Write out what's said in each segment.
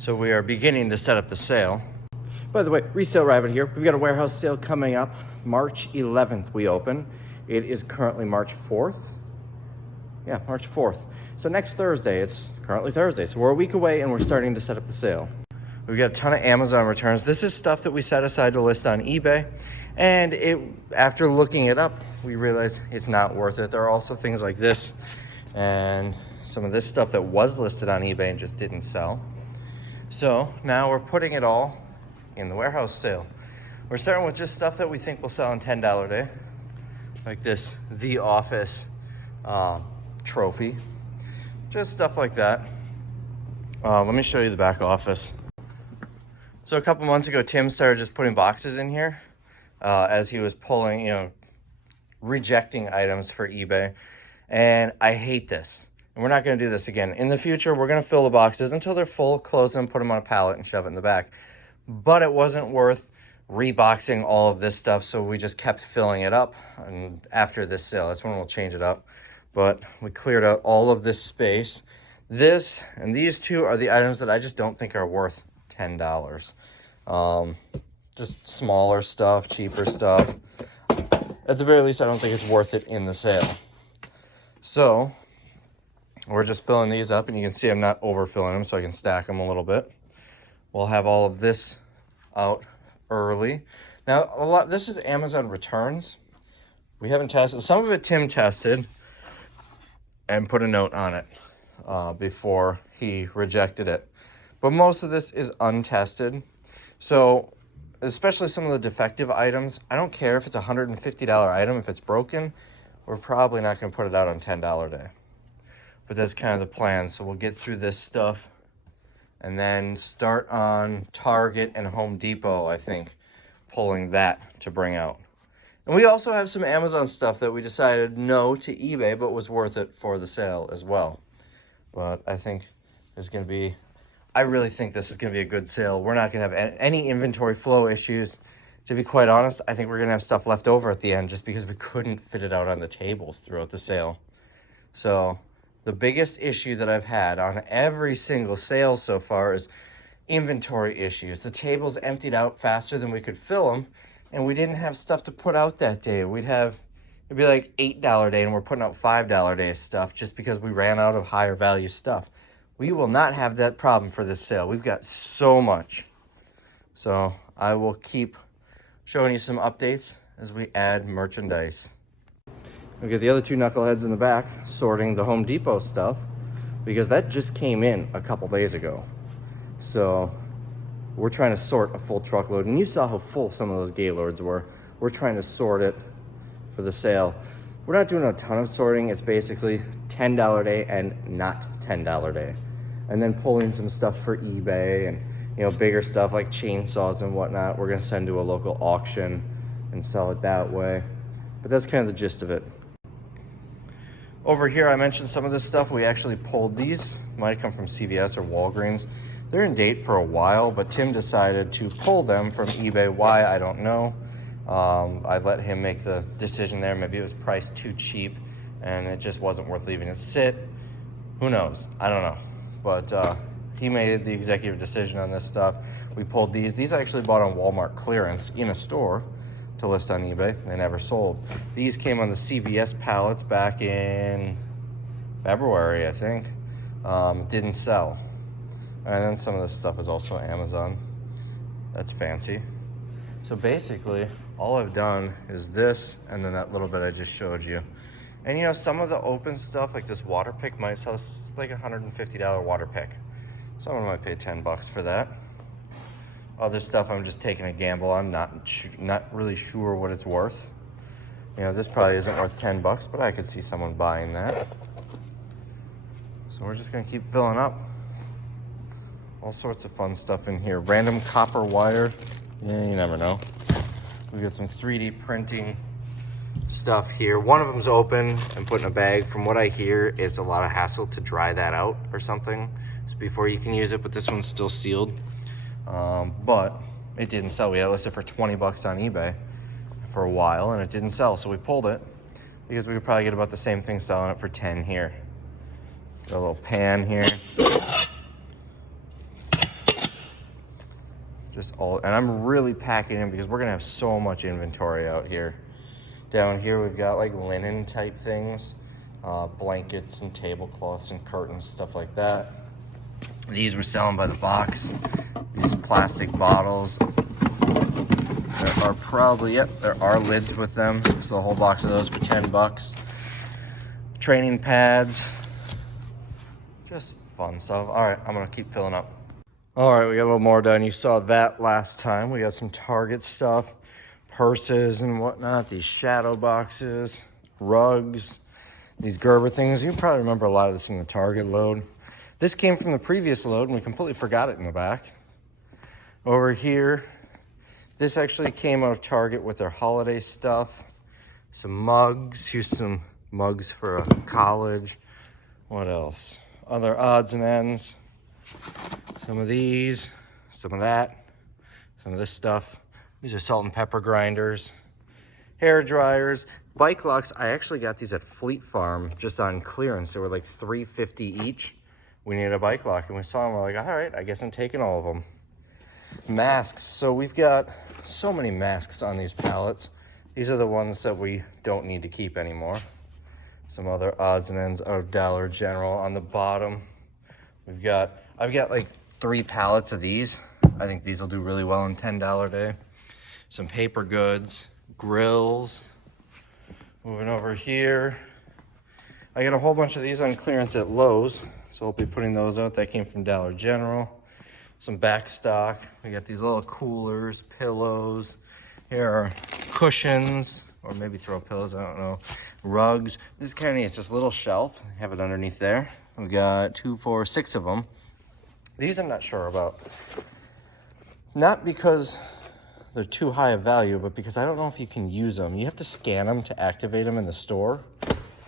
So we are beginning to set up the sale. By the way, Resale Rabbit here. We've got a warehouse sale coming up. March 11th we open. It is currently March 4th. Yeah, March 4th. So next Thursday, it's currently Thursday. So we're a week away and we're starting to set up the sale. We've got a ton of Amazon returns. This is stuff that we set aside to list on eBay. And after looking it up, we realized it's not worth it. There are also things like this and some of this stuff that was listed on eBay and just didn't sell. So now we're putting it all in the warehouse sale. We're starting with just stuff that we think will sell on $10 a day, like this The Office trophy, just stuff like that. Let me show you the back office. So a couple months ago, Tim started just putting boxes in here as he was pulling, rejecting items for eBay. And I hate this. And we're not going to do this again. In the future, we're going to fill the boxes until they're full, close them, put them on a pallet, and shove it in the back. But it wasn't worth reboxing all of this stuff, so we just kept filling it up. And after this sale, that's when we'll change it up. But we cleared out all of this space. This and these two are the items that I just don't think are worth $10. Just smaller stuff, cheaper stuff. At the very least, I don't think it's worth it in the sale. So we're just filling these up, and you can see I'm not overfilling them so I can stack them a little bit. We'll have all of this out early. Now, this is Amazon returns. We haven't tested. Some of it Tim tested and put a note on it before he rejected it. But most of this is untested. So, especially some of the defective items, I don't care if it's a $150 item. If it's broken, we're probably not going to put it out on $10 a day. But that's kind of the plan. So we'll get through this stuff and then start on Target and Home Depot, I think, pulling that to bring out. And we also have some Amazon stuff that we decided no to eBay, but was worth it for the sale as well. But I think there's going to be, I really think this is going to be a good sale. We're not going to have any inventory flow issues. To be quite honest, I think we're going to have stuff left over at the end just because we couldn't fit it out on the tables throughout the sale. So the biggest issue that I've had on every single sale so far is inventory issues. The tables emptied out faster than we could fill them, and we didn't have stuff to put out that day. It'd be like $8 a day, and we're putting out $5 a day stuff just because we ran out of higher value stuff. We will not have that problem for this sale. We've got so much. So I will keep showing you some updates as we add merchandise. We got the other two knuckleheads in the back sorting the Home Depot stuff because that just came in a couple days ago. So we're trying to sort a full truckload, and you saw how full some of those Gaylords were. We're trying to sort it for the sale. We're not doing a ton of sorting. It's basically $10 a day and not $10 a day. And then pulling some stuff for eBay and bigger stuff like chainsaws and whatnot, we're gonna send to a local auction and sell it that way. But that's kind of the gist of it. Over here, I mentioned some of this stuff. We actually pulled these. Might have come from CVS or Walgreens. They're in date for a while, but Tim decided to pull them from eBay. Why, I don't know. I let him make the decision there. Maybe it was priced too cheap and it just wasn't worth leaving it sit. Who knows? I don't know. But he made the executive decision on this stuff. We pulled these. These I actually bought on Walmart clearance in a store to list on eBay. They never sold. These came on the CVS pallets back in February, I think. Didn't sell. And then some of this stuff is also Amazon. That's fancy. So basically, all I've done is this and then that little bit I just showed you. And some of the open stuff, like this water pick, might sell like a $150 water pick. Someone might pay $10 for that. Other stuff I'm just taking a gamble on, not really sure what it's worth. This probably isn't worth $10, but I could see someone buying that. So we're just gonna keep filling up. All sorts of fun stuff in here. Random copper wire. Yeah, you never know. We got some 3D printing stuff here. One of them's open and put in a bag. From what I hear, it's a lot of hassle to dry that out or something before you can use it, but this one's still sealed. But it didn't sell. We had it listed for 20 bucks on eBay for a while, and it didn't sell, so we pulled it because we could probably get about the same thing selling it for 10 here. Got a little pan here. Just all, and I'm really packing in because we're gonna have so much inventory out here. Down here we've got like linen type things, blankets and tablecloths and curtains, stuff like that. These we're selling by the box. These plastic bottles. There are probably, yep, there are lids with them. So a whole box of those for 10 bucks. Training pads. Just fun stuff. All right, I'm gonna keep filling up. All right, we got a little more done. You saw that last time. We got some Target stuff, purses and whatnot, these shadow boxes, rugs, these Gerber things. You probably remember a lot of this in the Target load. This came from the previous load and we completely forgot it in the back. Over here, this actually came out of Target with their holiday stuff. Some mugs, here's some mugs for college. What else? Other odds and ends. Some of these, some of that, some of this stuff. These are salt and pepper grinders, hair dryers, bike locks. I actually got these at Fleet Farm just on clearance. They were like $3.50 each. We needed a bike lock and we saw them. We're like, all right, I guess I'm taking all of them. Masks. So we've got so many masks on these pallets. These are the ones that we don't need to keep anymore. Some other odds and ends out of Dollar General on the bottom. I've got like 3 pallets of these. I think these will do really well in $10 a day. Some paper goods, grills. Moving over here. I got a whole bunch of these on clearance at Lowe's, so I'll be putting those out. That came from Dollar General. Some back stock. We got these little coolers, pillows. Here are cushions, or maybe throw pillows, I don't know. Rugs. This is kind of neat. It's just a little shelf. I have it underneath there. We got 2, 4, 6 of them. These I'm not sure about. Not because they're too high of value, but because I don't know if you can use them. You have to scan them to activate them in the store.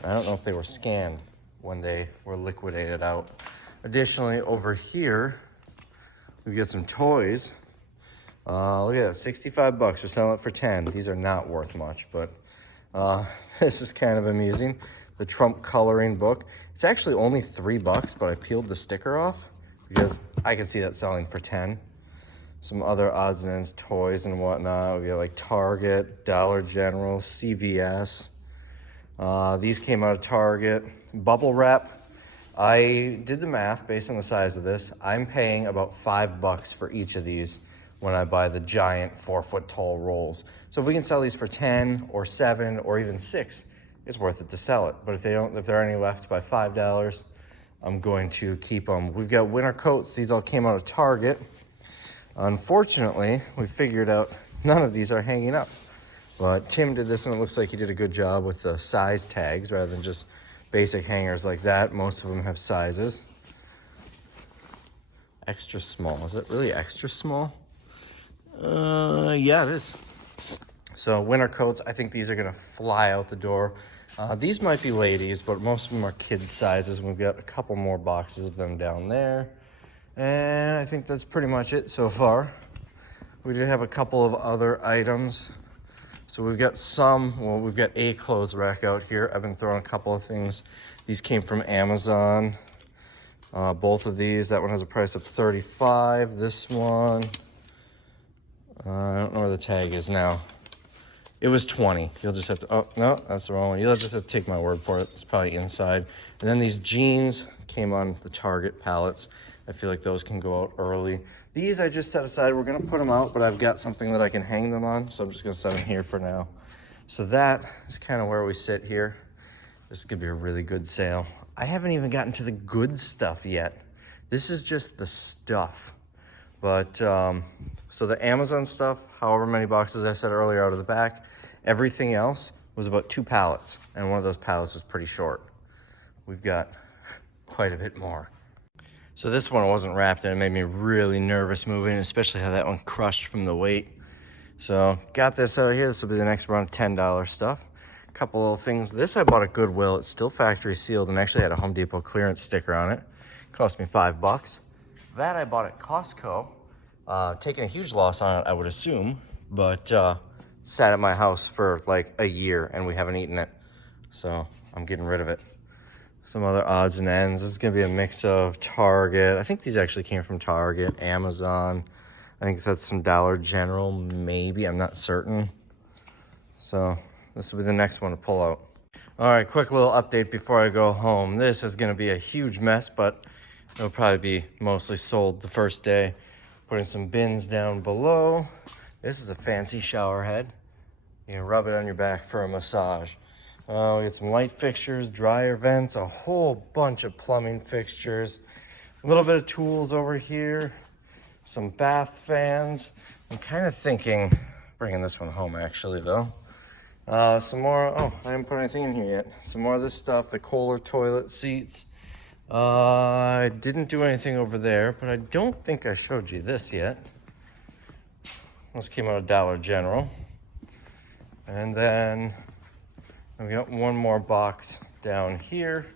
I don't know if they were scanned when they were liquidated out. Additionally, over here, we've got some toys. Look at that, 65 bucks. We're selling it for 10. These are not worth much, but this is kind of amusing. The Trump coloring book. It's actually only 3 bucks, but I peeled the sticker off because I could see that selling for 10. Some other odds and ends, toys and whatnot. We got like Target, Dollar General, CVS. These came out of Target. Bubble wrap. I did the math based on the size of this. I'm paying about 5 bucks for each of these when I buy the giant 4-foot tall rolls. So if we can sell these for 10 or 7 or even 6, it's worth it to sell it. But if there are any left by $5, I'm going to keep them. We've got winter coats. These all came out of Target. Unfortunately, we figured out none of these are hanging up. But Tim did this and it looks like he did a good job with the size tags rather than just basic hangers like that. Most of them have sizes. Extra small. Is it really extra small? Yeah, it is. So winter coats, I think these are gonna fly out the door. These might be ladies, but most of them are kid sizes. We've got a couple more boxes of them down there. And I think that's pretty much it so far. We did have a couple of other items. So we've got we've got a clothes rack out here. I've been throwing a couple of things. These came from Amazon. Both of these, that one has a price of $35. This one, I don't know where the tag is now. It was $20. You'll just have to, oh, no, that's the wrong one. You'll just have to take my word for it. It's probably inside. And then these jeans came on the Target pallets. I feel like those can go out early. These I just set aside. We're gonna put them out, but I've got something that I can hang them on, so I'm just gonna set them here for now. So that is kind of where we sit here. This is gonna be a really good sale. I haven't even gotten to the good stuff yet. This is just the stuff. But, so the Amazon stuff, however many boxes I said earlier out of the back, everything else was about 2 pallets, and one of those pallets was pretty short. We've got quite a bit more. So this one wasn't wrapped and it made me really nervous moving, especially how that one crushed from the weight. So got this out here. This will be the next run of $10 stuff. A couple little things. This I bought at Goodwill. It's still factory sealed and actually had a Home Depot clearance sticker on it. Cost me 5 bucks. That I bought at Costco. Taking a huge loss on it, I would assume, but sat at my house for like a year and we haven't eaten it. So I'm getting rid of it. Some other odds and ends. This is gonna be a mix of Target. I think these actually came from Target, Amazon. I think that's some Dollar General, maybe. I'm not certain. So this will be the next one to pull out. All right, quick little update before I go home. This is gonna be a huge mess, but it'll probably be mostly sold the first day. Putting some bins down below. This is a fancy shower head. You can rub it on your back for a massage. We got some light fixtures, dryer vents, a whole bunch of plumbing fixtures, a little bit of tools over here, some bath fans. I'm kind of thinking bringing this one home actually though. Some more, oh, I didn't put anything in here yet. Some more of this stuff, the Kohler toilet seats. I didn't do anything over there, but I don't think I showed you this yet. This came out of Dollar General. And then we got one more box down here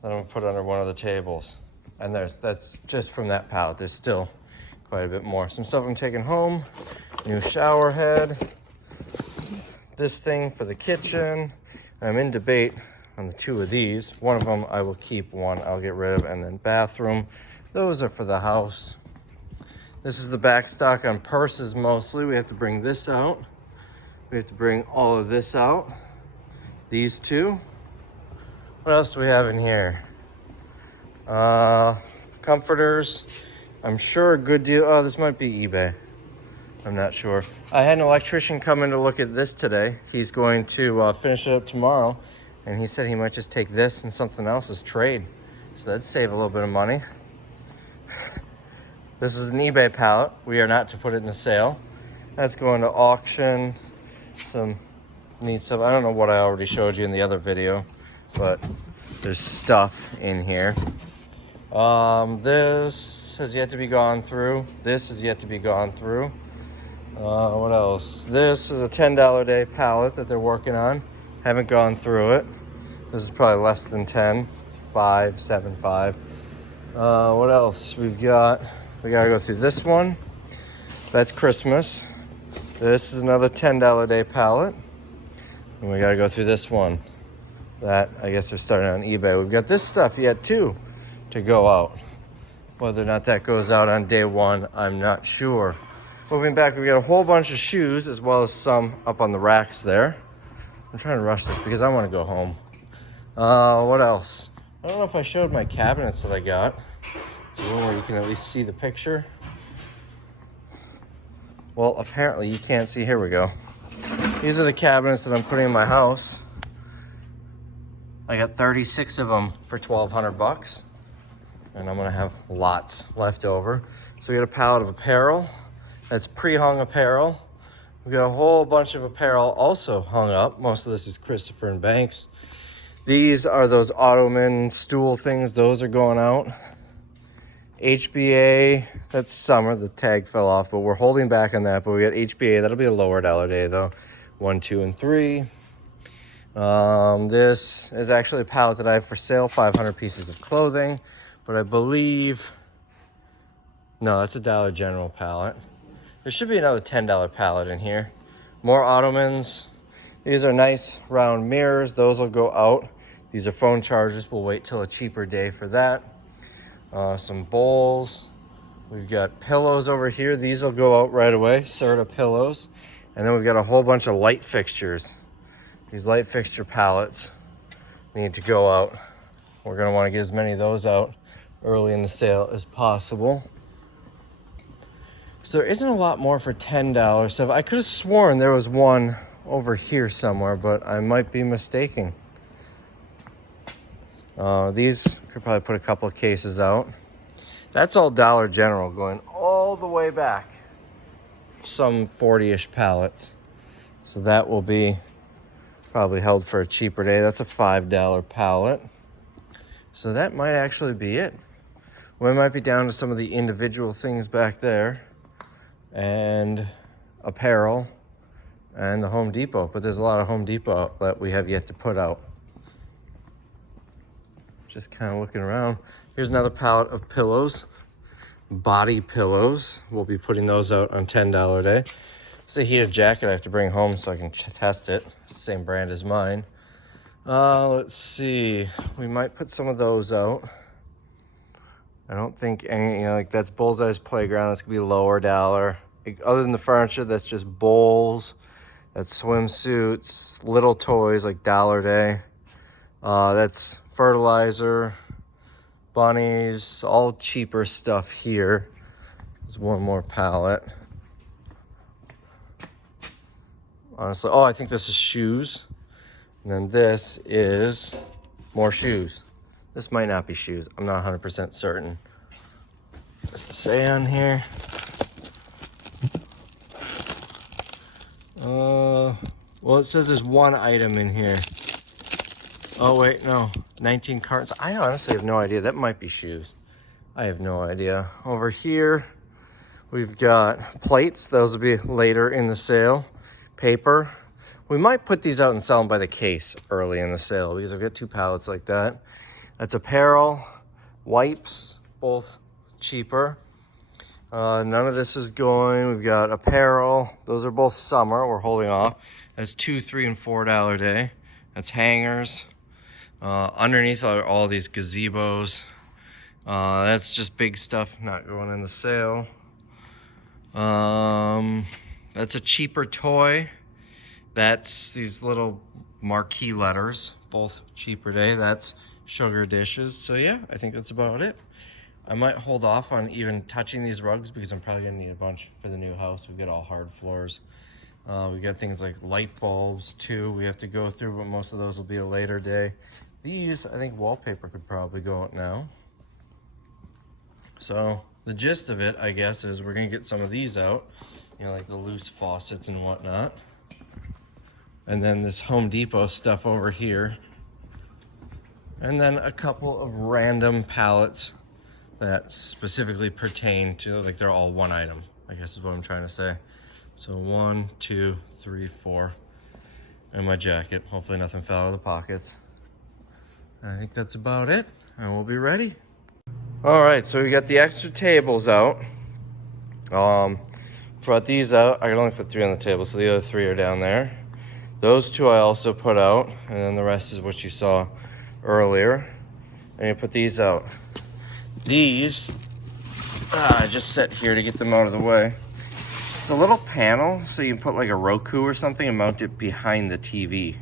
that I'm gonna put under one of the tables. And that's just from that pallet. There's still quite a bit more. Some stuff I'm taking home, new shower head, this thing for the kitchen. I'm in debate on the two of these. One of them I will keep, one I'll get rid of, and then bathroom. Those are for the house. This is the back stock on purses mostly. We have to bring this out. We have to bring all of this out. These two. What else do we have in here? Comforters. I'm sure a good deal. Oh, this might be eBay. I'm not sure. I had an electrician come in to look at this today. He's going to finish it up tomorrow. And he said he might just take this and something else as trade. So that'd save a little bit of money. This is an eBay pallet. We are not to put it in the sale. That's going to auction. Some neat stuff. I don't know what I already showed you in the other video, but there's stuff in here. This has yet to be gone through. This is yet to be gone through. What else? This is a $10 a day pallet that they're working on. Haven't gone through it. This is probably less than 10. 5, 7, 5. What else? We gotta go through this one. That's Christmas. This is another $10 a day pallet. And we gotta go through this one. That, I guess they're starting on eBay. We've got this stuff yet too to go out. Whether or not that goes out on day one, I'm not sure. Moving back, we got a whole bunch of shoes as well as some up on the racks there. I'm trying to rush this because I want to go home. What else? I don't know if I showed my cabinets that I got. It's one where you can at least see the picture. Well, apparently you can't see. Here we go. These are the cabinets that I'm putting in my house. I got 36 of them for $1,200, and I'm gonna have lots left over. So we got a pallet of apparel. That's pre-hung apparel. We got a whole bunch of apparel also hung up. Most of this is Christopher and Banks. These are those Ottoman stool things. Those are going out. HBA, that's summer. The tag fell off, but we're holding back on that. But we got HBA. That'll be a lower dollar day though. 1, 2, and 3. This is actually a pallet that I have for sale. 500 pieces of clothing. But I believe, no, that's a Dollar General pallet. There should be another $10 pallet in here. More Ottomans. These are nice round mirrors. Those will go out. These are phone chargers. We'll wait till a cheaper day for that. Some bowls. We've got pillows over here. These will go out right away. Serta pillows. And then we've got a whole bunch of light fixtures. These light fixture pallets need to go out. We're going to want to get as many of those out early in the sale as possible. So there isn't a lot more for $10 stuff. I could have sworn there was one over here somewhere, but I might be mistaken. These could probably put a couple of cases out. That's all Dollar General going all the way back. Some 40-ish pallets. So that will be probably held for a cheaper day. That's a $5 pallet. So that might actually be it. We might be down to some of the individual things back there. And apparel and the Home Depot, but there's a lot of Home Depot that we have yet to put out. Just kind of looking around. Here's another pallet of pillows, body pillows. We'll be putting those out on $10 a day. It's a heated jacket I have to bring home so I can test it. Same brand as mine. Let's see. We might put some of those out. I don't think any, like that's Bullseye's Playground. That's gonna be lower dollar. Like, other than the furniture, that's just bowls, that's swimsuits, little toys like Dollar Day. That's fertilizer, bunnies, all cheaper stuff here. There's one more pallet. Honestly, oh, I think this is shoes. And then this is more shoes. This might not be shoes. I'm not 100% certain. Does it say on here? Well, it says there's one item in here. Oh, wait, no. 19 cartons. I honestly have no idea. That might be shoes. I have no idea. Over here, we've got plates. Those will be later in the sale. Paper. We might put these out and sell them by the case early in the sale because I've got 2 pallets like that. That's apparel, wipes, both cheaper. None of this is going. We've got apparel. Those are both summer. We're holding off. That's $2, $3, and $4 day. That's hangers. Underneath are all these gazebos. That's just big stuff not going in the sale. That's a cheaper toy. That's these little marquee letters, both cheaper day. That's sugar dishes. So yeah, I think that's about it. I might hold off on even touching these rugs because I'm probably gonna need a bunch for the new house. We've got all hard floors. We got things like light bulbs too we have to go through, but most of those will be a later day. These, I think wallpaper could probably go out now. So the gist of it, I guess, is we're gonna get some of these out, you know, like the loose faucets and whatnot. And then this Home Depot stuff over here. And then a couple of random pallets that specifically pertain to, like they're all one item, I guess is what I'm trying to say. So 1, 2, 3, 4. And my jacket. Hopefully nothing fell out of the pockets. And I think that's about it. And we'll be ready. All right, so we got the extra tables out. Brought these out. I can only put 3 on the table, so the other 3 are down there. Those 2 I also put out, and then the rest is what you saw earlier. And you put these out. These, I just set here to get them out of the way. It's a little panel, so you can put like a Roku or something and mount it behind the TV,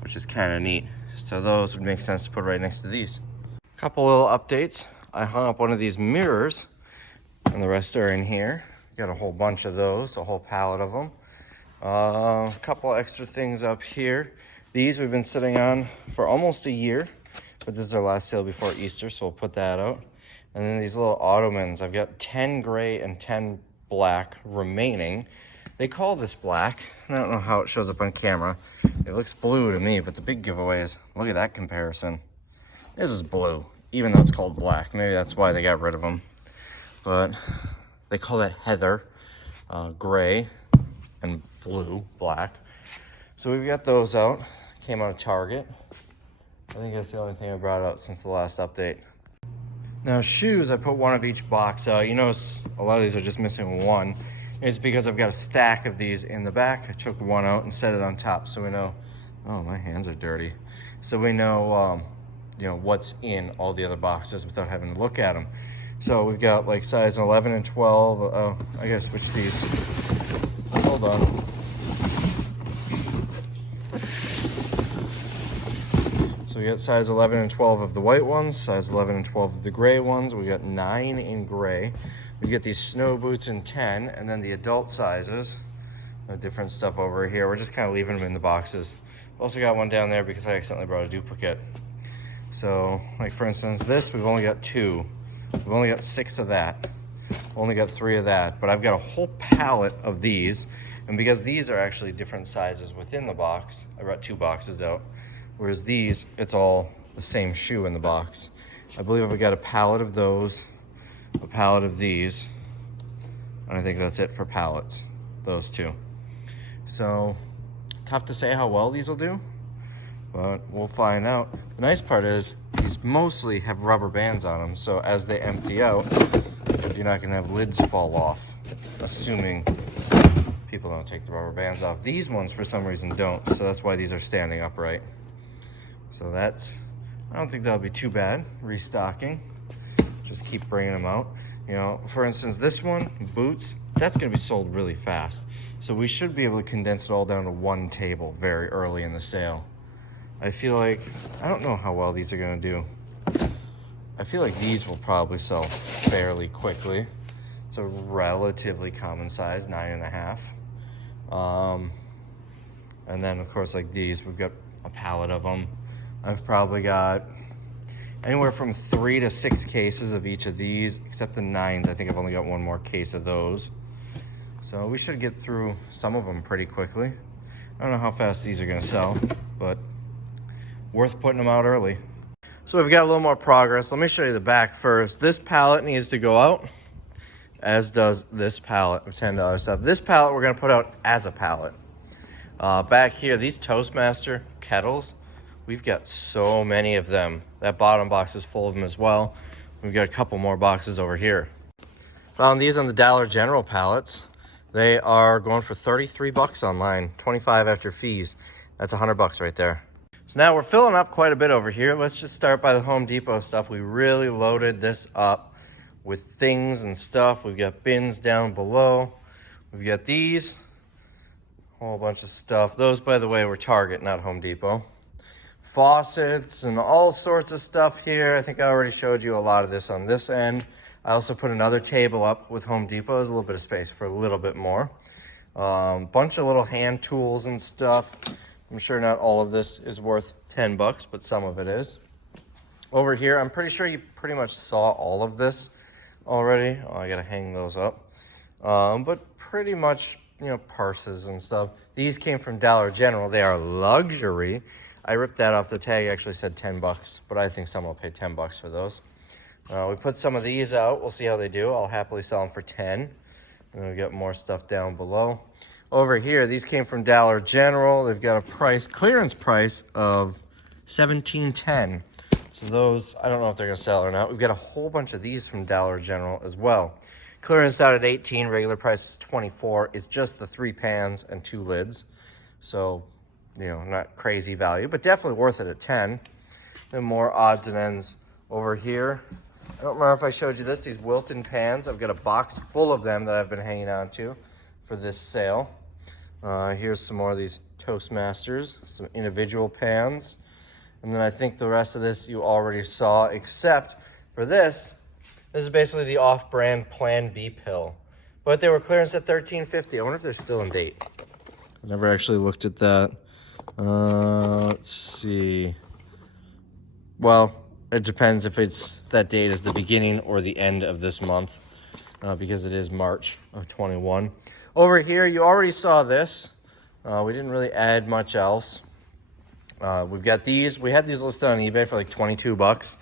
which is kind of neat. So those would make sense to put right next to these. Couple little updates. I hung up one of these mirrors, and the rest are in here. Got a whole bunch of those, a whole pallet of them. A couple extra things up here. These we've been sitting on for almost a year, but this is our last sale before Easter, so we'll put that out. And then these little Ottomans. I've got 10 gray and 10 black remaining. They call this black. I don't know how it shows up on camera. It looks blue to me, but the big giveaway is, look at that comparison. This is blue, even though it's called black. Maybe that's why they got rid of them. But they call it heather, gray, and blue, black. So we've got those out. Came out of Target. I think that's the only thing I brought out since the last update. Now shoes, I put 1 of each box out. You notice a lot of these are just missing 1. It's because I've got a stack of these in the back. I took 1 out and set it on top so we know, oh, my hands are dirty. So we know, you know, what's in all the other boxes without having to look at them. So we've got like size 11 and 12. Oh, I gotta switch these. Hold on. So we got size 11 and 12 of the white ones, size 11 and 12 of the gray ones. We got 9 in gray. We get these snow boots in 10, and then the adult sizes. Different stuff over here. We're just kind of leaving them in the boxes. Also got one down there because I accidentally brought a duplicate. So, like for instance, this, we've only got 2. We've only got 6 of that. We've only got 3 of that, but I've got a whole pallet of these. And because these are actually different sizes within the box, I brought 2 boxes out. Whereas these, it's all the same shoe in the box. I believe I've got a pallet of those, a pallet of these, and I think that's it for pallets, those 2. So, tough to say how well these will do, but we'll find out. The nice part is, these mostly have rubber bands on them, so as they empty out, you're not gonna have lids fall off, assuming people don't take the rubber bands off. These ones, for some reason, don't, so that's why these are standing upright. So that's, I don't think that'll be too bad, restocking. just keep bringing them out. You know, for instance, this one, boots, that's gonna be sold really fast. So we should be able to condense it all down to one table very early in the sale. I feel like, I don't know how well these are gonna do. I feel like these will probably sell fairly quickly. It's a relatively common size, 9.5. And then of course like these, we've got a pallet of them. I've probably got anywhere from 3 to 6 cases of each of these, except the 9s. I think I've only got one more case of those. So we should get through some of them pretty quickly. I don't know how fast these are gonna sell, but worth putting them out early. So we've got a little more progress. Let me show you the back first. This pallet needs to go out, as does this pallet of $10 stuff. This pallet we're gonna put out as a pallet. Back here, these Toastmaster kettles, we've got so many of them. That bottom box is full of them as well. We've got a couple more boxes over here. Found these on the Dollar General pallets. They are going for 33 bucks online, 25 after fees. That's $100 right there. So now we're filling up quite a bit over here. Let's just start by the Home Depot stuff. We really loaded this up with things and stuff. We've got bins down below. We've got these, a whole bunch of stuff. Those, by the way, were Target, not Home Depot. Faucets and all sorts of stuff here. I think I already showed you a lot of this on this end. I also put another table up with Home Depot. There's a little bit of space for a little bit more. Bunch of little hand tools and stuff. I'm sure not all of this is worth 10 bucks, but some of it is. Over here, I'm pretty sure you pretty much saw all of this already. Oh, I gotta hang those up. But pretty much, you know, purses and stuff. These came from Dollar General. They are luxury. I ripped that off the tag. Actually said 10 bucks, but I think someone will pay 10 bucks for those. We put some of these out. We'll see how they do. I'll happily sell them for 10. And then we got more stuff down below. Over here, these came from Dollar General. They've got a clearance price of $17.10. So those, I don't know if they're gonna sell or not. We've got a whole bunch of these from Dollar General as well. Clearance out at 18, regular price is 24. It's just the 3 pans and 2 lids. So, you know, not crazy value, but definitely worth it at 10. Then more odds and ends over here. I don't remember if I showed you this, these Wilton pans. I've got a box full of them that I've been hanging on to for this sale. Here's some more of these Toastmasters, some individual pans. And then I think the rest of this you already saw, except for this. This is basically the off-brand Plan B pill. But they were clearance at $13.50. I wonder if they're still in date. I never actually looked at that. Let's see. Well, it depends if that date is the beginning or the end of this month, because it is March of 21. Over here, you already saw this. We didn't really add much else. We've got these. We had these listed on eBay for like 22 bucks.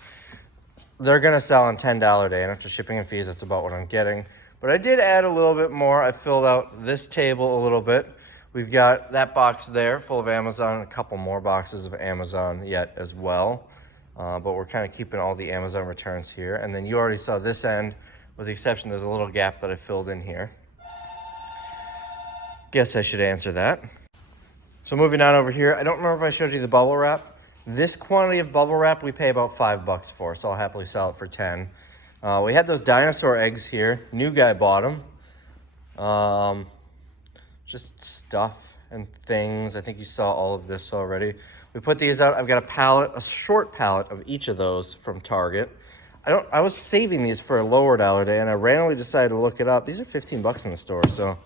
They're gonna sell on $10 a day, and after shipping and fees, that's about what I'm getting. But I did add a little bit more. I filled out this table a little bit. We've got that box there full of Amazon, a couple more boxes of Amazon yet as well. But we're kind of keeping all the Amazon returns here. And then you already saw this end, with the exception there's a little gap that I filled in here. Guess I should answer that. So moving on over here, I don't remember if I showed you the bubble wrap. This quantity of bubble wrap we pay about 5 bucks for, so I'll happily sell it for 10. We had those dinosaur eggs here. New guy bought them. Just stuff and things. I think you saw all of this already. We put these out. I've got a short pallet of each of those from Target. I was saving these for a lower dollar day, and I randomly decided to look it up. These are 15 bucks in the store, so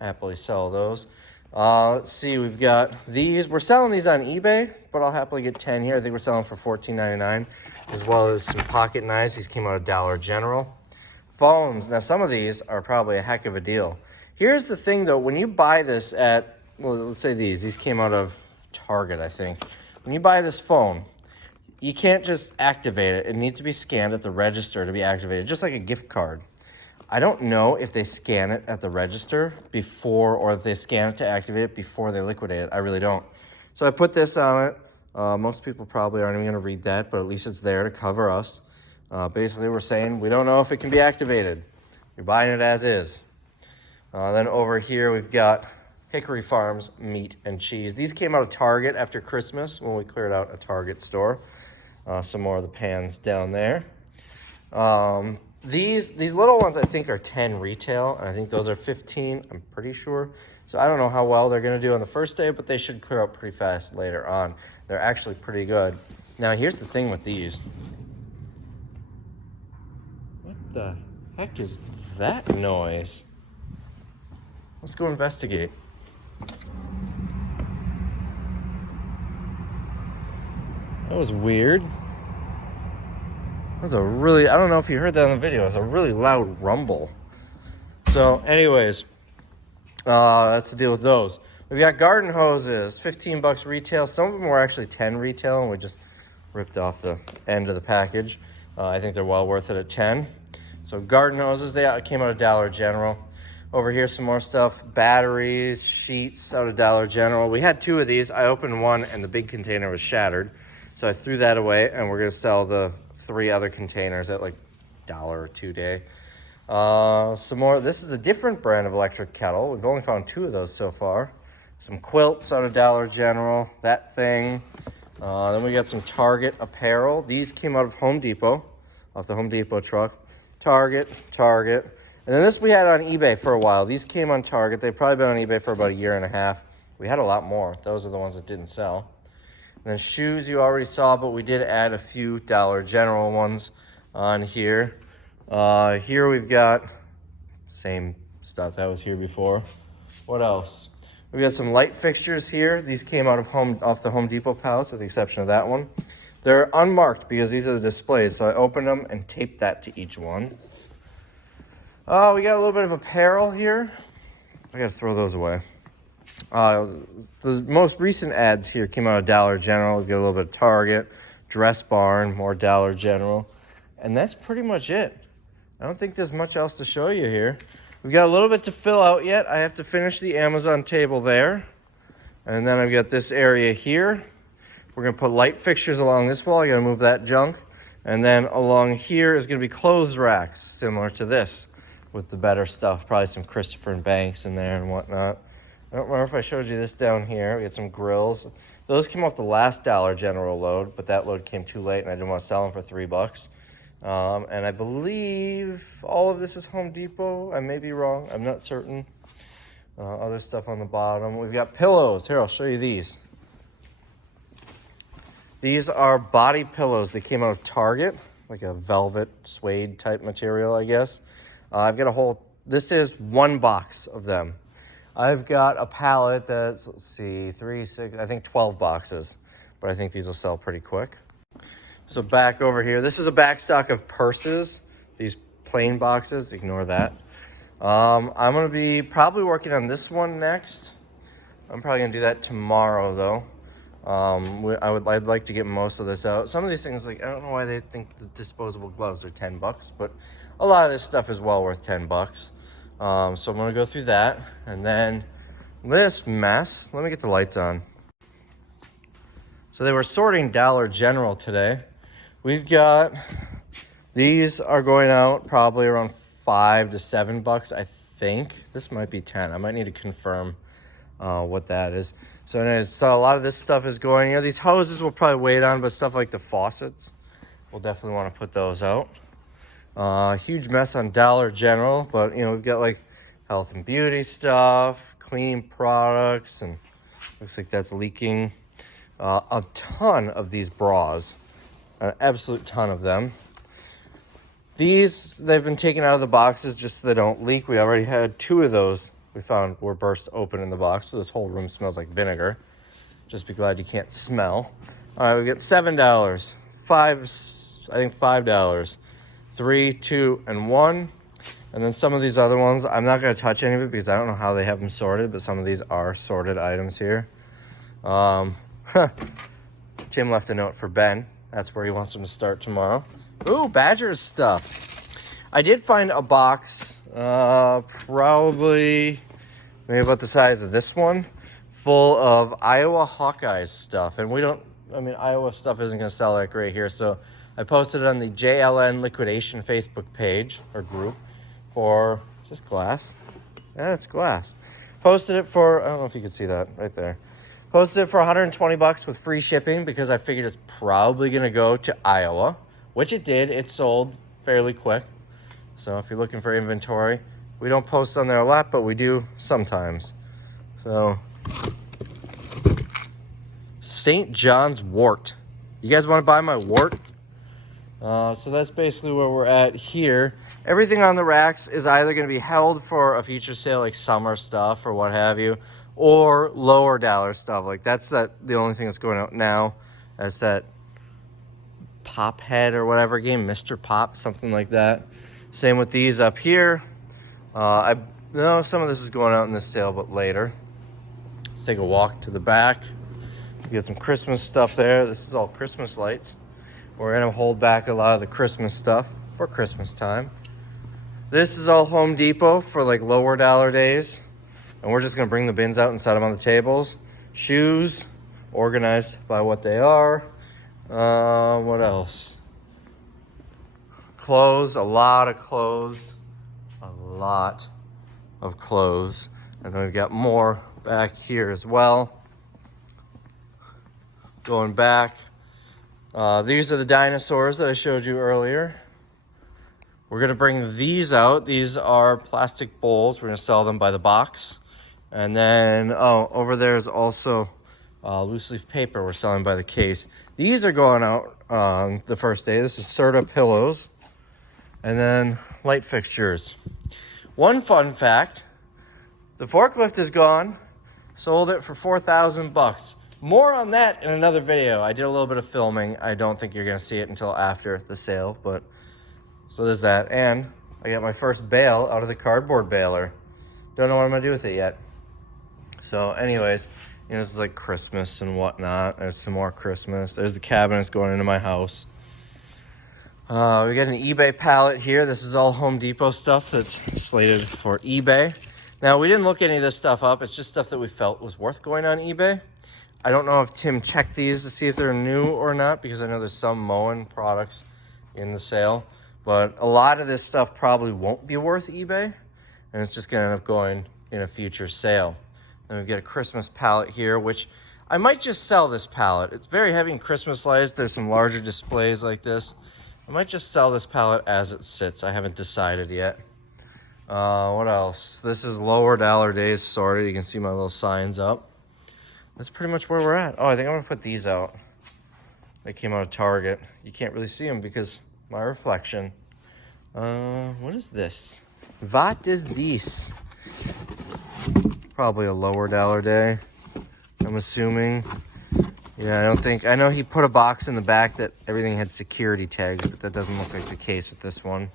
happily sell those. Let's see, we've got these. We're selling these on eBay, but I'll happily get 10 here. I think we're selling for $14.99, as well as some pocket knives. These came out of Dollar General. Phones. Now, some of these are probably a heck of a deal. Here's the thing, though. When you buy this at, well, let's say these came out of Target, I think. When you buy this phone, you can't just activate it. It needs to be scanned at the register to be activated, just like a gift card. I don't know if they scan it at the register before, or if they scan it to activate it before they liquidate it. I really don't. So I put this on it. Most people probably aren't even going to read that, but at least it's there to cover us. Basically, we're saying we don't know if it can be activated. You're buying it as is. Then over here, we've got Hickory Farms meat and cheese. These came out of Target after Christmas when we cleared out a Target store. Some more of the pans down there. These little ones I think are 10 retail, and I think those are 15, I'm pretty sure. So I don't know how well they're gonna do on the first day, but they should clear up pretty fast later on. They're actually pretty good. Now here's the thing with these. What the heck is that noise? Let's go investigate. That was weird. That was a really, I don't know if you heard that in the video, it was a really loud rumble. So anyways, that's the deal with those. We've got garden hoses, 15 bucks retail. Some of them were actually 10 retail, and we just ripped off the end of the package. I think they're well worth it at 10. So garden hoses, they came out of Dollar General. Over here, some more stuff. Batteries, sheets out of Dollar General. We had 2 of these. I opened one, and the big container was shattered. So I threw that away, and we're gonna sell the 3 other containers at like $1 or $2 day. Some more. This is a different brand of electric kettle. We've only found 2 of those so far. Some quilts out of Dollar General, that thing. Then we got some Target apparel. These came out of Home Depot, off the Home Depot truck. Target. And then this we had on eBay for a while. These came on Target. They've probably been on eBay for about 1.5 years. We had a lot more. Those are the ones that didn't sell. And then shoes you already saw, but we did add a few Dollar General ones on here. Here we've got same stuff that was here before. What else? We've got some light fixtures here. These came out of off the Home Depot pallets, with the exception of that one. They're unmarked because these are the displays, so I opened them and taped that to each one. We got a little bit of apparel here. I gotta throw those away. The most recent ads here came out of Dollar General. We've got a little bit of Target, Dress Barn, more Dollar General, and that's pretty much it. I don't think there's much else to show you here. We've got a little bit to fill out yet. I have to finish the Amazon table there, and then I've got this area here. We're gonna put light fixtures along this wall. I gotta move that junk, and then along here is gonna be clothes racks similar to this, with the better stuff. Probably some Christopher and Banks in there and whatnot. I don't remember if I showed you this down here. We got some grills. Those came off the last Dollar General load, but that load came too late and I didn't want to sell them for $3. And I believe all of this is Home Depot. I may be wrong. I'm not certain. Other stuff on the bottom. We've got pillows. Here, I'll show you these. These are body pillows. They came out of Target, like a velvet suede type material, I guess. I've got a whole, this is 1 box of them. I've got a pallet that's, let's see, 3, 6, I think 12 boxes, but I think these will sell pretty quick. So back over here, this is a back stock of purses, these plain boxes, ignore that. I'm gonna be probably working on this one next. I'm probably gonna do that tomorrow though. I'd like to get most of this out. Some of these things, like, I don't know why they think the disposable gloves are $10, but a lot of this stuff is well worth $10. So I'm gonna go through that, and then this mess, let me get the lights on. So they were sorting Dollar General today. We've got, these are going out probably around $5 to $7, I think. This might be 10. I might need to confirm what that is. So anyways, so a lot of this stuff is going, you know, these hoses will probably wait on, but stuff like the faucets, we'll definitely want to put those out. Huge mess on Dollar General, but you know, we've got like health and beauty stuff, cleaning products, and looks like that's leaking. A ton of these bras, an absolute ton of them. These, they've been taken out of the boxes just so they don't leak. We already had 2 of those we found were burst open in the box, so this whole room smells like vinegar. Just be glad you can't smell. All right, we got $7, I think $5. 3, 2, and 1. And then some of these other ones, I'm not going to touch any of it because I don't know how they have them sorted, but some of these are sorted items here. Tim left a note for Ben. That's where he wants them to start tomorrow. Ooh, Badgers stuff. I did find a box, probably maybe about the size of this one, full of Iowa Hawkeyes stuff. And we don't, I mean, Iowa stuff isn't going to sell that great here, so I posted it on the JLN Liquidation Facebook page or group for, is this glass? Yeah, it's glass. Posted it for, I don't know if you can see that right there. Posted it for $120 with free shipping because I figured it's probably going to go to Iowa, which it did. It sold fairly quick. So if you're looking for inventory, we don't post on there a lot, but we do sometimes. So St. John's wort. You guys want to buy my wort? So that's basically where we're at here. Everything on the racks is either going to be held for a future sale, like summer stuff or what have you, or lower dollar stuff. Like the only thing that's going out now. That's that Pop Head or whatever game, Mr. Pop, something like that. Same with these up here. I know some of this is going out in this sale, but later. Let's take a walk to the back. Get some Christmas stuff there. This is all Christmas lights. We're gonna hold back a lot of the Christmas stuff for Christmas time. This is all Home Depot for like lower dollar days. And we're just gonna bring the bins out and set them on the tables. Shoes, organized by what they are. What else? Clothes, a lot of clothes. A lot of clothes. And then we've got more back here as well. Going back. These are the dinosaurs that I showed you earlier. We're going to bring these out. These are plastic bowls. We're going to sell them by the box. And then, over there is also loose leaf paper we're selling by the case. These are going out on the first day. This is Serta pillows. And then light fixtures. One fun fact, the forklift is gone. Sold it for $4,000. More on that in another video. I did a little bit of filming. I don't think you're going to see it until after the sale, but so there's that. And I got my first bale out of the cardboard baler. Don't know what I'm going to do with it yet. So anyways, you know, this is like Christmas and whatnot. There's some more Christmas. There's the cabinets going into my house. We got an eBay pallet here. This is all Home Depot stuff that's slated for eBay. Now, we didn't look any of this stuff up. It's just stuff that we felt was worth going on eBay. I don't know if Tim checked these to see if they're new or not, because I know there's some mowing products in the sale. But a lot of this stuff probably won't be worth eBay, and it's just going to end up going in a future sale. Then we get a Christmas pallet here, which I might just sell this pallet. It's very heavy in Christmas lights. There's some larger displays like this. I might just sell this pallet as it sits. I haven't decided yet. What else? This is lower dollar days sorted. You can see my little signs up. That's pretty much where we're at. Oh, I think I'm going to put these out. They came out of Target. You can't really see them because my reflection. What is this? What is this? Probably a lower dollar day, I'm assuming. Yeah, I know he put a box in the back that everything had security tags, but that doesn't look like the case with this one.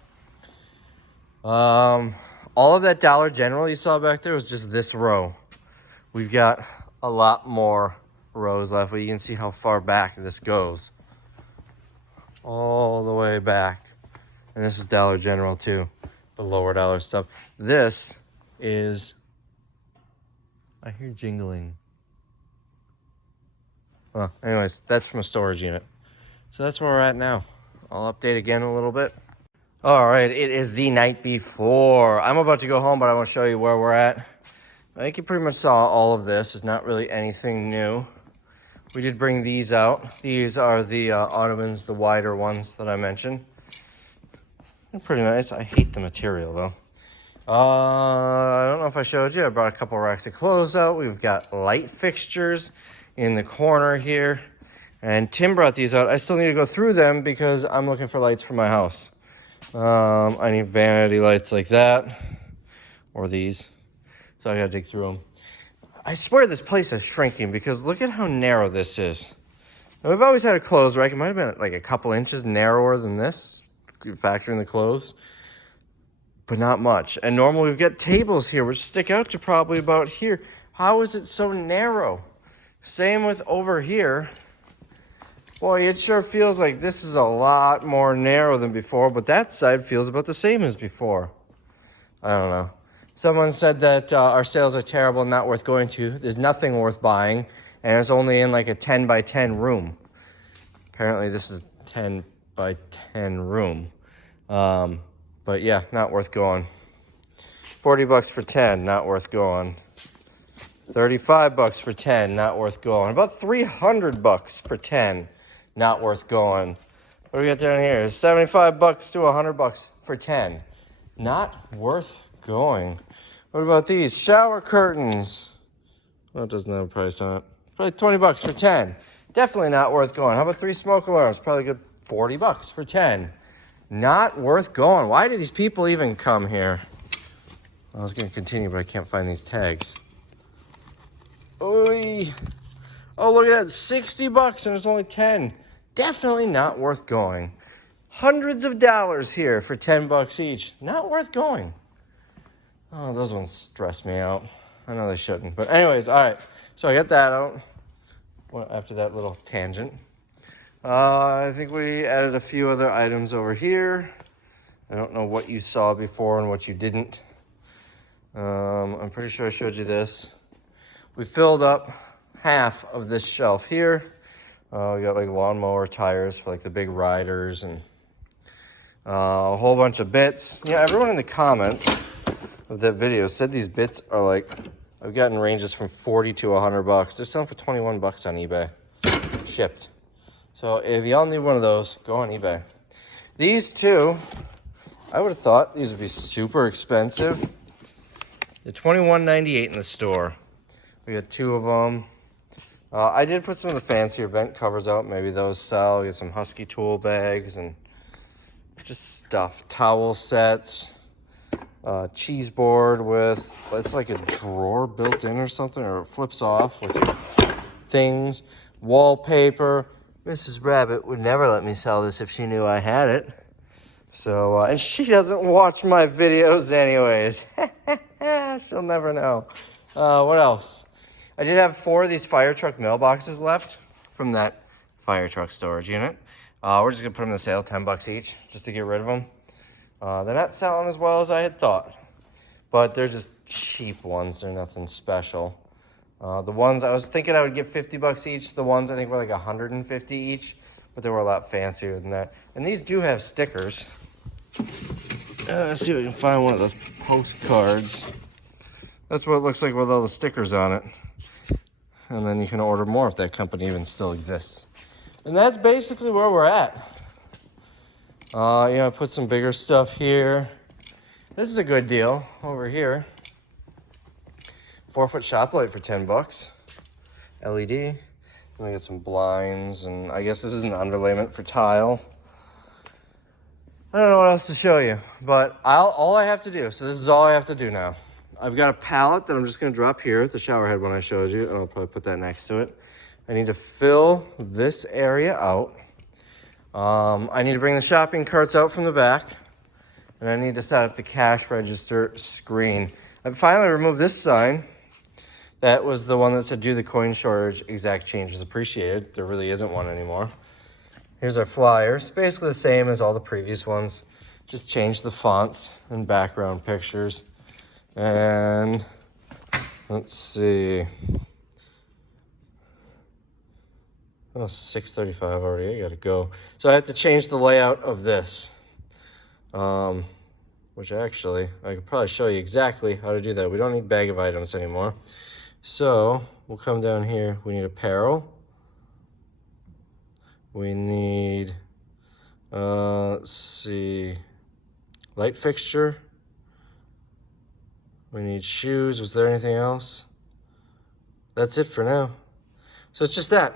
All of that Dollar General you saw back there was just this row. We've got a lot more rows left, but you can see how far back this goes. All the way back. And this is Dollar General too, the lower dollar stuff. This is, I hear jingling. Well, anyways, that's from a storage unit. So that's where we're at now. I'll update again in a little bit. All right, it is the night before. I'm about to go home, but I want to show you where we're at. I think you pretty much saw all of this. There's not really anything new. We did bring these out. These are the ottomans, the wider ones that I mentioned. They're pretty nice. I hate the material, though. I don't know if I showed you. I brought a couple racks of clothes out. We've got light fixtures in the corner here. And Tim brought these out. I still need to go through them because I'm looking for lights for my house. I need vanity lights like that. Or these. So I gotta dig through them. I swear this place is shrinking because look at how narrow this is. Now, we've always had a clothes rack. It might have been like a couple inches narrower than this, factoring the clothes, but not much. And normally we've got tables here which stick out to probably about here. How is it so narrow? Same with over here. Boy, it sure feels like this is a lot more narrow than before, but that side feels about the same as before. I don't know. Someone said that our sales are terrible and not worth going to. There's nothing worth buying, and it's only in like a 10 by 10 room. Apparently this is 10 by 10 room. But yeah, not worth going. $40 for 10, not worth going. $35 for 10, not worth going. About $300 for 10, not worth going. What do we got down here? 75 bucks to 100 bucks for 10. Not worth going. What about these shower curtains? Well, it doesn't have a price on it. Probably 20 bucks for 10. Definitely not worth going. How about 3 smoke alarms? Probably good 40 bucks for 10. Not worth going. Why do these people even come here? I was going to continue, but I can't find these tags. Oy. Oh, look at that. 60 bucks and it's only 10. Definitely not worth going. Hundreds of dollars here for 10 bucks each. Not worth going. Oh, those ones stress me out. I know they shouldn't. But anyways, all right. So I got that out. Well, after that little tangent. I think we added a few other items over here. I don't know what you saw before and what you didn't. I'm pretty sure I showed you this. We filled up half of this shelf here. We got like lawnmower tires for like the big riders and a whole bunch of bits. Yeah, everyone in the comments of that video said these bits are like, I've gotten ranges from 40 to 100 bucks. They're selling for 21 bucks on eBay, shipped. So if y'all need one of those, go on eBay. These two, I would have thought these would be super expensive. They're $21.98 in the store. We got 2 of them. I did put some of the fancier vent covers out. Maybe those sell. We got some Husky tool bags and just stuff. Towel sets. Cheese board with, it's like a drawer built in or something, or it flips off with things. Wallpaper. Mrs. Rabbit would never let me sell this if she knew I had it. So, and she doesn't watch my videos anyways. She'll never know. What else? I did have 4 of these fire truck mailboxes left from that fire truck storage unit. We're just gonna put them in the sale, 10 bucks each, just to get rid of them. They're not selling as well as I had thought, but they're just cheap ones. They're nothing special. The ones I was thinking I would get 50 bucks each. The ones I think were like 150 each, but they were a lot fancier than that. And these do have stickers. Let's see if we can find one of those postcards. That's what it looks like with all the stickers on it. And then you can order more if that company even still exists. And that's basically where we're at. I put some bigger stuff here. This is a good deal over here. 4-foot shop light for 10 bucks. LED. And we got some blinds, and I guess this is an underlayment for tile. I don't know what else to show you, but all I have to do, so this is all I have to do now. I've got a pallet that I'm just gonna drop here at the shower head when I showed you, and I'll probably put that next to it. I need to fill this area out. I need to bring the shopping carts out from the back, and I need to set up the cash register screen. I finally removed this sign. That was the one that said, do the coin shortage, exact changes appreciated. There really isn't one anymore. Here's our flyers, basically the same as all the previous ones. Just change the fonts and background pictures. And let's see. Oh, 6:35 already, I gotta go. So I have to change the layout of this. Which actually, I could probably show you exactly how to do that. We don't need bag of items anymore. So we'll come down here. We need apparel. We need, let's see, light fixture. We need shoes. Was there anything else? That's it for now. So it's just that.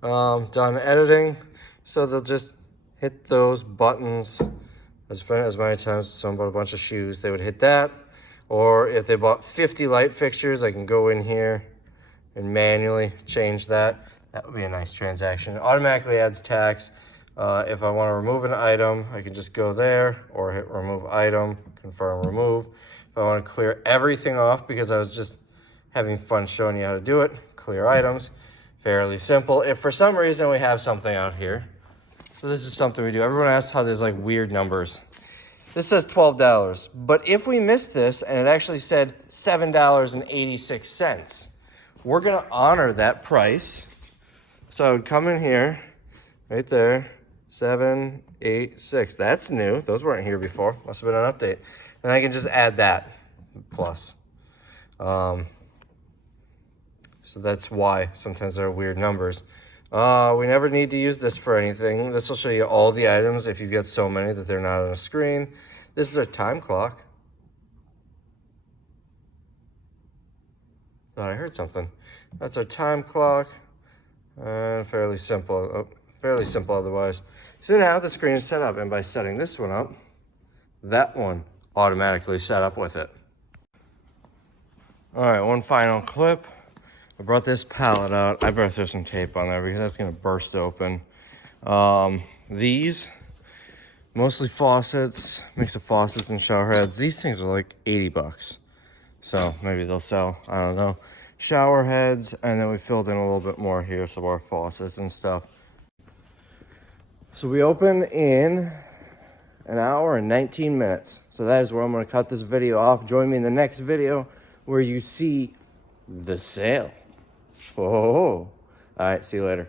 Done editing. So they'll just hit those buttons as many times as someone bought a bunch of shoes, they would hit that. Or if they bought 50 light fixtures, I can go in here and manually change that. That would be a nice transaction. It automatically adds tax. If I want to remove an item, I can just go there or hit remove item, confirm remove. If I want to clear everything off, because I was just having fun showing you how to do it, clear items, fairly simple. If for some reason we have something out here, so this is something we do. Everyone asks how there's like weird numbers. This says $12, but if we missed this and it actually said $7.86, we're gonna honor that price. So I would come in here, right there, 786. That's new. Those weren't here before. Must have been an update. And I can just add that plus. So that's why sometimes there are weird numbers. We never need to use this for anything. This will show you all the items if you get so many that they're not on a screen. This is our time clock. Thought I heard something. That's our time clock. Fairly simple. Oh, fairly simple otherwise. So now the screen is set up, and by setting this one up, that one automatically set up with it. All right, one final clip. I brought this pallet out. I better throw some tape on there because that's gonna burst open. These, mostly faucets, mix of faucets and shower heads. These things are like 80 bucks. So maybe they'll sell, I don't know. Shower heads, and then we filled in a little bit more here, some more faucets and stuff. So we open in an hour and 19 minutes. So that is where I'm gonna cut this video off. Join me in the next video where you see the sale. Oh, all right, see you later.